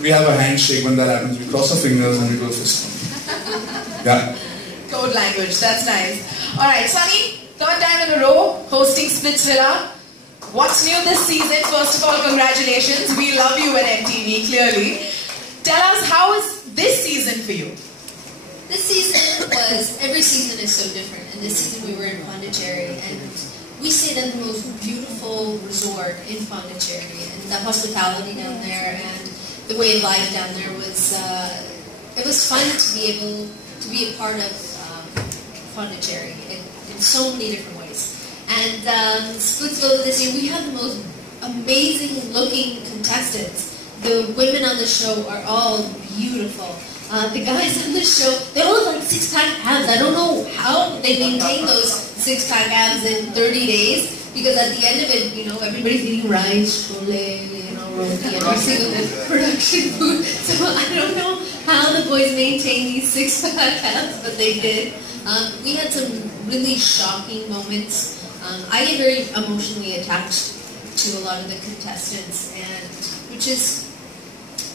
we have a handshake. When that happens, we cross our fingers and we do a fist bump. Yeah. Code language, that's nice. Alright, Sunny, third time in a row, hosting Splitsvilla. What's new this season? First of all, congratulations. We love you at MTV, clearly. Tell us, how is this season for you? This season was, every season is so different, and this season we were in Pondicherry, and we stayed at the most beautiful resort in Pondicherry, and the hospitality down there, and the way of life down there was, it was fun to be able to be a part of Pondicherry in so many different ways. And Splitsvilla this year, we have the most amazing looking contestants. The women on the show are all beautiful. The guys on the show, they all have like six-pack abs. I don't know how they maintain those six-pack abs in 30 days, because at the end of it, you know, everybody's eating rice, chole, you know, roti, every single production food. So I don't know how the boys maintain these six-pack abs, but they did. We had some really shocking moments. I get very emotionally attached to a lot of the contestants, and which is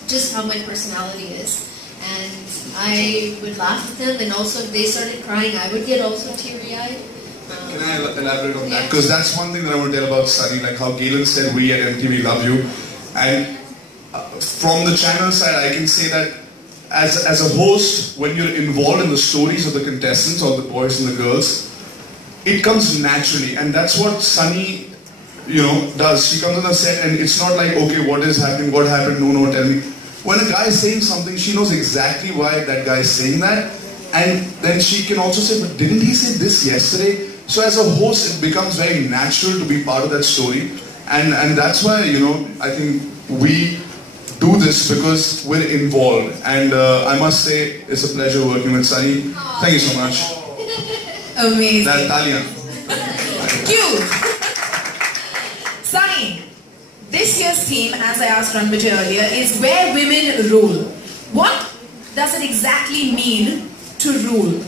just how my personality is. And I would laugh at them, and also if they started crying, I would get also teary-eyed. Can I elaborate on that? Because that's one thing that I want to tell about Sunny, like how Galen said, we at MTV love you. And from the channel side, I can say that as a host, when you're involved in the stories of the contestants, or the boys and the girls, it comes naturally. And that's what Sunny, you know, does. She comes on the set and it's not like, okay, what is happening, what happened, no, tell me. When a guy is saying something, she knows exactly why that guy is saying that. And then she can also say, but didn't he say this yesterday? So as a host, it becomes very natural to be part of that story. And that's why, you know, I think we do this because we're involved. And I must say, it's a pleasure working with Sunny. Thank you so much. Amazing. That Italian. Cute. Sunny, this year's theme, as I asked Ranbir earlier, is where women rule. What does it exactly mean to rule?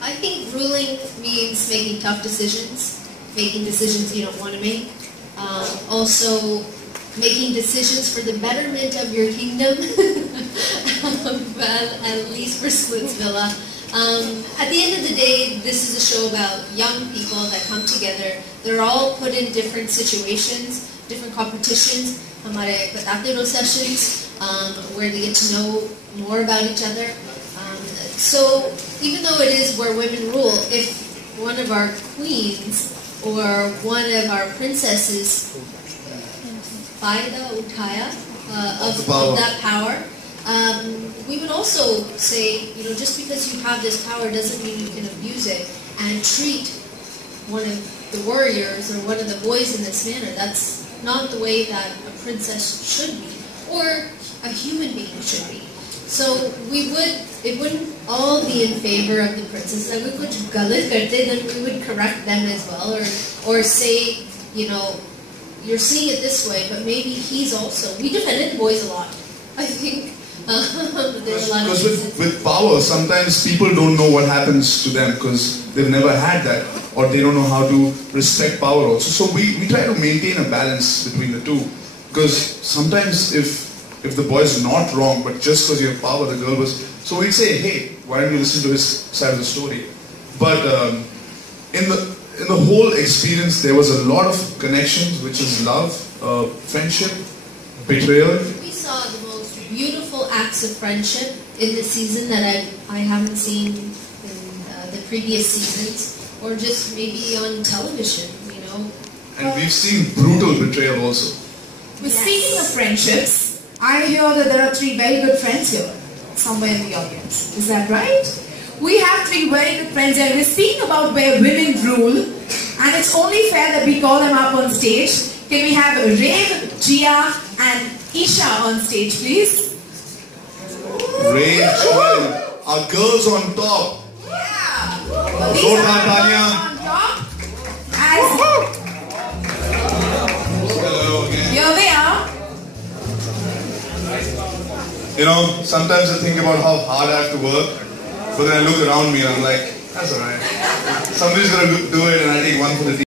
I think ruling means making tough decisions, making decisions you don't want to make. Also, making decisions for the betterment of your kingdom, at least for Splitsvilla. At the end of the day, this is a show about young people that come together. They're all put in different situations, different competitions, hamare patatero sessions, where they get to know more about each other. So even though it is where women rule, if one of our queens or one of our princesses Faida Utaya of that power, we would also say, you know, just because you have this power doesn't mean you can abuse it and treat one of the warriors or one of the boys in this manner. That's not the way that a princess should be, or a human being should be. So it wouldn't all be in favor of the princess. If we could galit karte, then we would correct them as well, or say, you know, you're seeing it this way, but maybe he's also. We defended boys a lot, I think. There's a lot of because with power, sometimes people don't know what happens to them because they've never had that, or they don't know how to respect power also. So we try to maintain a balance between the two, because sometimes if the boy is not wrong, but just because you have power, the girl was. So we'd say, hey, why don't you listen to his side of the story? But in the whole experience, there was a lot of connections, which is love, friendship, betrayal. We saw the most beautiful acts of friendship in this season that I haven't seen in the previous seasons, or just maybe on television, you know. And we've seen brutal betrayal also. But speaking of friendships, I hear that there are 3 very good friends here, somewhere in the audience. Is that right? We have 3 very good friends here. We're speaking about where women rule, and it's only fair that we call them up on stage. Can we have Rave, Gia, and Isha on stage, please? Rave, Gia, our girls on top. Yeah. These are Tanya. On top. Hello again. Here they are. You know, sometimes I think about how hard I have to work, but then I look around me and I'm like, that's alright. Somebody's gonna do it and I take one for the team.